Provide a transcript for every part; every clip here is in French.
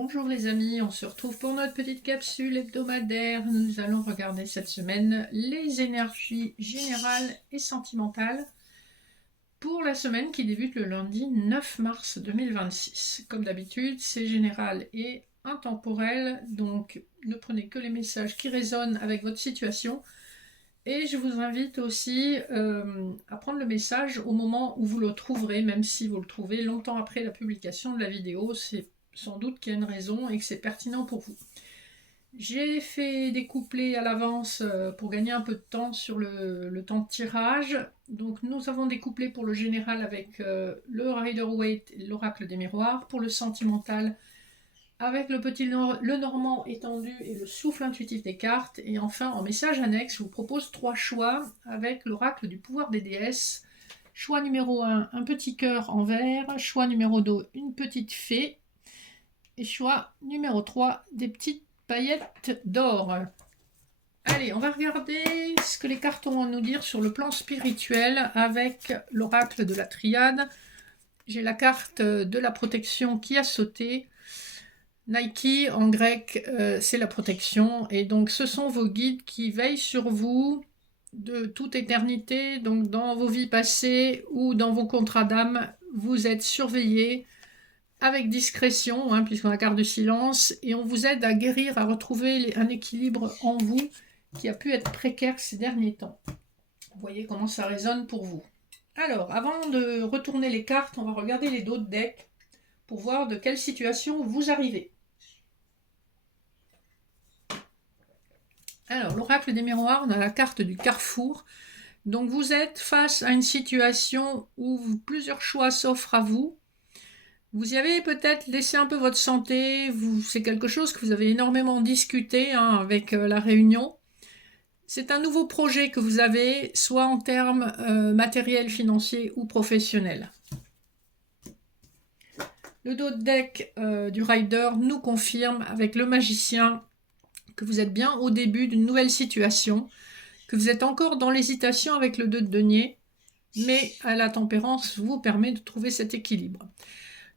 Bonjour les amis, on se retrouve pour notre petite capsule hebdomadaire. Nous allons regarder cette semaine les énergies générales et sentimentales pour la semaine qui débute le lundi 9 mars 2026. Comme d'habitude, c'est général et intemporel, donc ne prenez que les messages qui résonnent avec votre situation. Et je vous invite aussi à prendre le message au moment où vous le trouverez, même si vous le trouvez longtemps après la publication de la vidéo. C'est sans doute qu'il y a une raison et que c'est pertinent pour vous. J'ai fait des couplets à l'avance pour gagner un peu de temps sur le temps de tirage. Donc nous avons des couplets pour le général avec le Rider-Waite et l'oracle des miroirs. Pour le sentimental, avec le normand étendu et le souffle intuitif des cartes. Et enfin, en message annexe, je vous propose 3 choix avec l'oracle du pouvoir des déesses. Choix numéro 1, un petit cœur en verre. Choix numéro 2, une petite fée. Et choix numéro 3, des petites paillettes d'or. Allez, on va regarder ce que les cartes ont à nous dire sur le plan spirituel avec l'oracle de la triade. J'ai la carte de la protection qui a sauté. Nike, en grec, c'est la protection. Et donc, ce sont vos guides qui veillent sur vous de toute éternité. Donc, dans vos vies passées ou dans vos contrats d'âme, vous êtes surveillés avec discrétion, puisqu'on a la carte de silence. Et on vous aide à guérir, à retrouver un équilibre en vous qui a pu être précaire ces derniers temps. Vous voyez comment ça résonne pour vous. Alors, avant de retourner les cartes, on va regarder les dos de deck pour voir de quelle situation vous arrivez. Alors, l'oracle des miroirs, on a la carte du carrefour. Donc, vous êtes face à une situation où plusieurs choix s'offrent à vous. Vous y avez peut-être laissé un peu votre santé. C'est quelque chose que vous avez énormément discuté avec la réunion. C'est un nouveau projet que vous avez, soit en termes matériels, financiers ou professionnels. Le dos de deck du Rider nous confirme avec le magicien que vous êtes bien au début d'une nouvelle situation, que vous êtes encore dans l'hésitation avec le 2 de denier, mais la tempérance vous permet de trouver cet équilibre.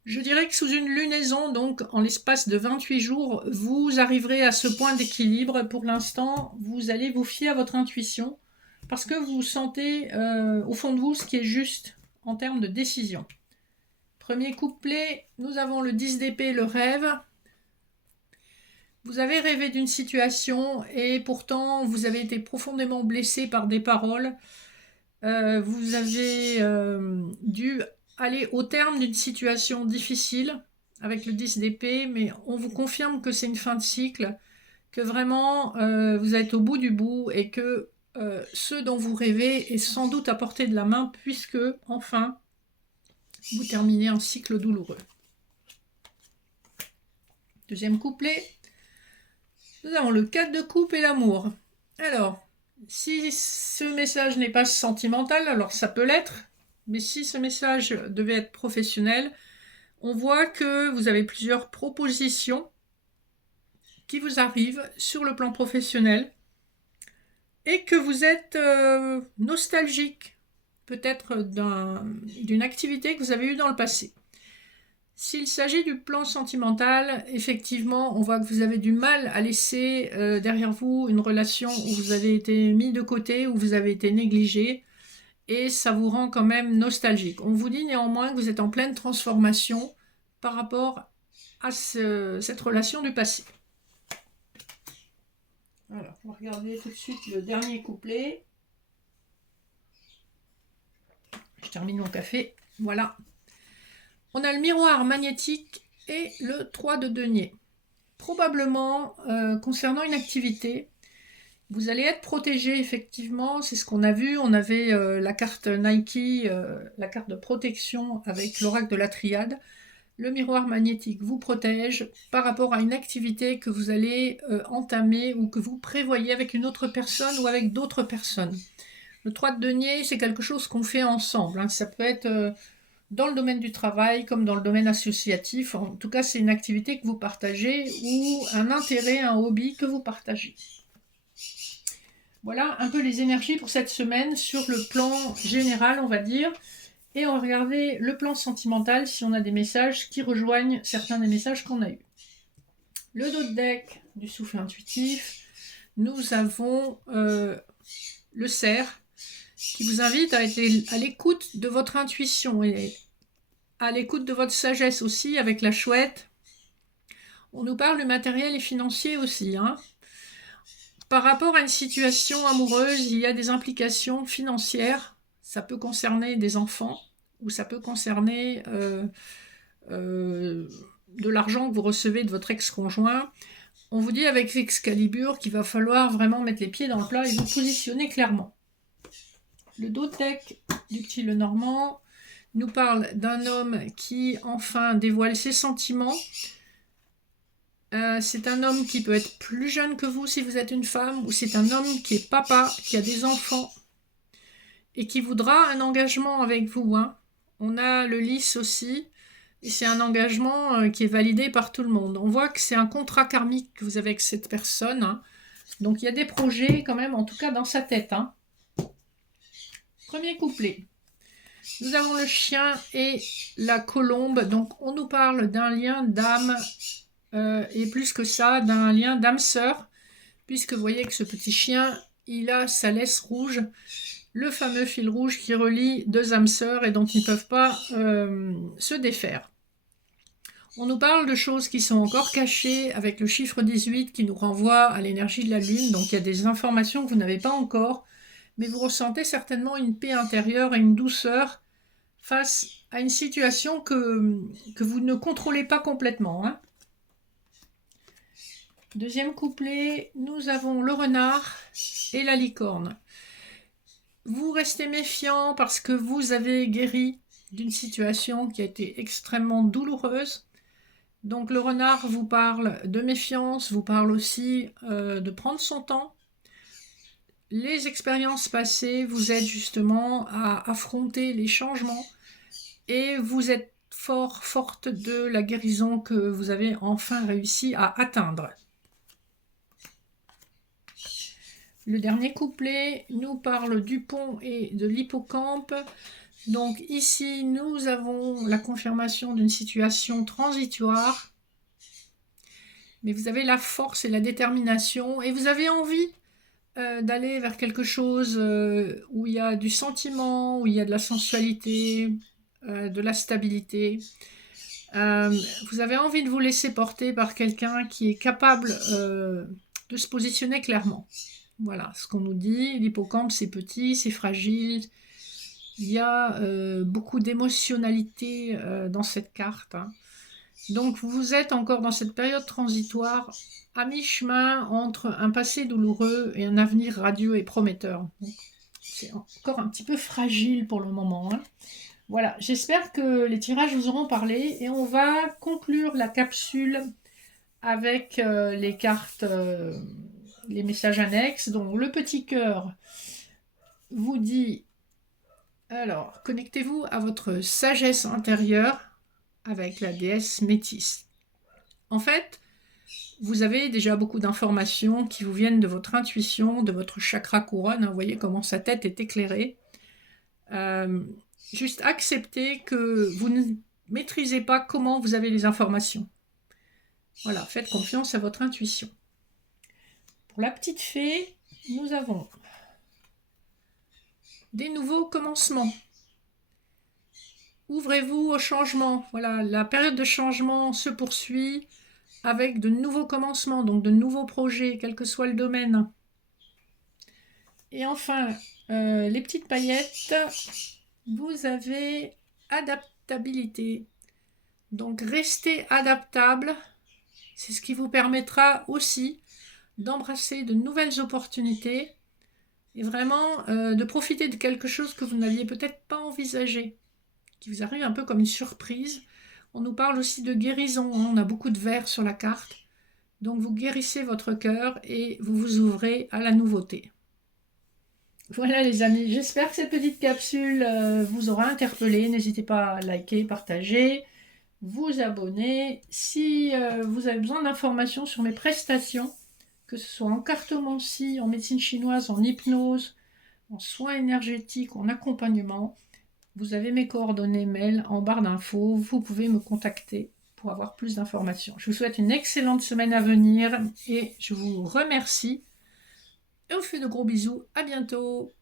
Je dirais que sous une lunaison, donc en l'espace de 28 jours, vous arriverez à ce point d'équilibre. Pour l'instant, vous allez vous fier à votre intuition, parce que vous sentez au fond de vous ce qui est juste en termes de décision. Premier couplet, nous avons le 10 d'épée, le rêve. Vous avez rêvé d'une situation et pourtant vous avez été profondément blessé par des paroles. Vous avez dû aller au terme d'une situation difficile avec le 10 d'épée, mais on vous confirme que c'est une fin de cycle, que vraiment vous êtes au bout du bout et que ce dont vous rêvez est sans doute à portée de la main puisque enfin vous terminez un cycle douloureux. Deuxième couplet. Nous avons le 4 de coupe et l'amour. Alors, si ce message n'est pas sentimental, alors ça peut l'être, mais si ce message devait être professionnel, on voit que vous avez plusieurs propositions qui vous arrivent sur le plan professionnel et que vous êtes nostalgique peut-être d'une activité que vous avez eue dans le passé. S'il s'agit du plan sentimental, effectivement, on voit que vous avez du mal à laisser derrière vous une relation où vous avez été mis de côté, où vous avez été négligé, et ça vous rend quand même nostalgique. On vous dit néanmoins que vous êtes en pleine transformation par rapport à cette relation du passé. Alors, on va regarder tout de suite le dernier couplet. Je termine mon café. Voilà. On a le miroir magnétique et le 3 de denier. Probablement, concernant une activité, vous allez être protégé, effectivement, c'est ce qu'on a vu. On avait la carte Nike, la carte de protection avec l'oracle de la triade. Le miroir magnétique vous protège par rapport à une activité que vous allez entamer ou que vous prévoyez avec une autre personne ou avec d'autres personnes. Le 3 de denier, c'est quelque chose qu'on fait ensemble. Ça peut être dans le domaine du travail comme dans le domaine associatif. En tout cas, c'est une activité que vous partagez ou un intérêt, un hobby que vous partagez. Voilà un peu les énergies pour cette semaine sur le plan général, on va dire. Et on va regarder le plan sentimental si on a des messages qui rejoignent certains des messages qu'on a eus. le dos de deck du souffle intuitif, nous avons le cerf qui vous invite à être à l'écoute de votre intuition et à l'écoute de votre sagesse aussi avec la chouette. On nous parle du matériel et financier aussi, hein. Par rapport à une situation amoureuse, il y a des implications financières. Ça peut concerner des enfants ou ça peut concerner de l'argent que vous recevez de votre ex-conjoint. On vous dit avec Excalibur qu'il va falloir vraiment mettre les pieds dans le plat et vous positionner clairement. Le dos de deck du petit Lenormand nous parle d'un homme qui enfin dévoile ses sentiments. C'est un homme qui peut être plus jeune que vous si vous êtes une femme, ou c'est un homme qui est papa, qui a des enfants et qui voudra un engagement avec vous, hein. On a le lys aussi, et c'est un engagement qui est validé par tout le monde. On voit que c'est un contrat karmique que vous avez avec cette personne, hein. Donc il y a des projets quand même, en tout cas dans sa tête, hein. Premier couplet. Nous avons le chien et la colombe. Donc on nous parle d'un lien d'âme et plus que ça, d'un lien d'âme-sœur, puisque vous voyez que ce petit chien, il a sa laisse rouge, le fameux fil rouge qui relie deux âmes sœurs et dont ils ne peuvent pas se défaire. On nous parle de choses qui sont encore cachées avec le chiffre 18 qui nous renvoie à l'énergie de la lune, donc il y a des informations que vous n'avez pas encore, mais vous ressentez certainement une paix intérieure et une douceur face à une situation que vous ne contrôlez pas complètement, hein. Deuxième couplet, nous avons le renard et la licorne. Vous restez méfiant parce que vous avez guéri d'une situation qui a été extrêmement douloureuse. Donc le renard vous parle de méfiance, vous parle aussi de prendre son temps. Les expériences passées vous aident justement à affronter les changements et vous êtes forte de la guérison que vous avez enfin réussi à atteindre. Le dernier couplet nous parle du pont et de l'hippocampe. Donc ici, nous avons la confirmation d'une situation transitoire. Mais vous avez la force et la détermination et vous avez envie d'aller vers quelque chose où il y a du sentiment, où il y a de la sensualité, de la stabilité. Vous avez envie de vous laisser porter par quelqu'un qui est capable de se positionner clairement. Voilà ce qu'on nous dit. L'hippocampe, c'est petit, c'est fragile. Il y a beaucoup d'émotionnalité dans cette carte, hein. Donc vous êtes encore dans cette période transitoire à mi-chemin entre un passé douloureux et un avenir radieux et prometteur. C'est encore un petit peu fragile pour le moment, hein. Voilà, j'espère que les tirages vous auront parlé et on va conclure la capsule avec les cartes, les messages annexes. Donc le petit cœur vous dit, alors connectez-vous à votre sagesse intérieure avec la déesse métisse. En fait, vous avez déjà beaucoup d'informations qui vous viennent de votre intuition, de votre chakra couronne. Vous voyez comment sa tête est éclairée. Juste acceptez que vous ne maîtrisez pas comment vous avez les informations. Voilà, faites confiance à votre intuition. Pour la petite fée, nous avons des nouveaux commencements. Ouvrez-vous au changement. Voilà, la période de changement se poursuit avec de nouveaux commencements, donc de nouveaux projets, quel que soit le domaine. Et enfin, les petites paillettes, vous avez adaptabilité. Donc restez adaptable, c'est ce qui vous permettra aussi d'embrasser de nouvelles opportunités et vraiment de profiter de quelque chose que vous n'aviez peut-être pas envisagé, qui vous arrive un peu comme une surprise. On nous parle aussi de guérison, hein. On a beaucoup de vert sur la carte. Donc vous guérissez votre cœur et vous vous ouvrez à la nouveauté. Voilà les amis, j'espère que cette petite capsule vous aura interpellé. N'hésitez pas à liker, partager, vous abonner. Si vous avez besoin d'informations sur mes prestations, que ce soit en cartomancie, en médecine chinoise, en hypnose, en soins énergétiques, en accompagnement, vous avez mes coordonnées mail en barre d'infos. Vous pouvez me contacter pour avoir plus d'informations. Je vous souhaite une excellente semaine à venir et je vous remercie. Et on vous fait de gros bisous. À bientôt.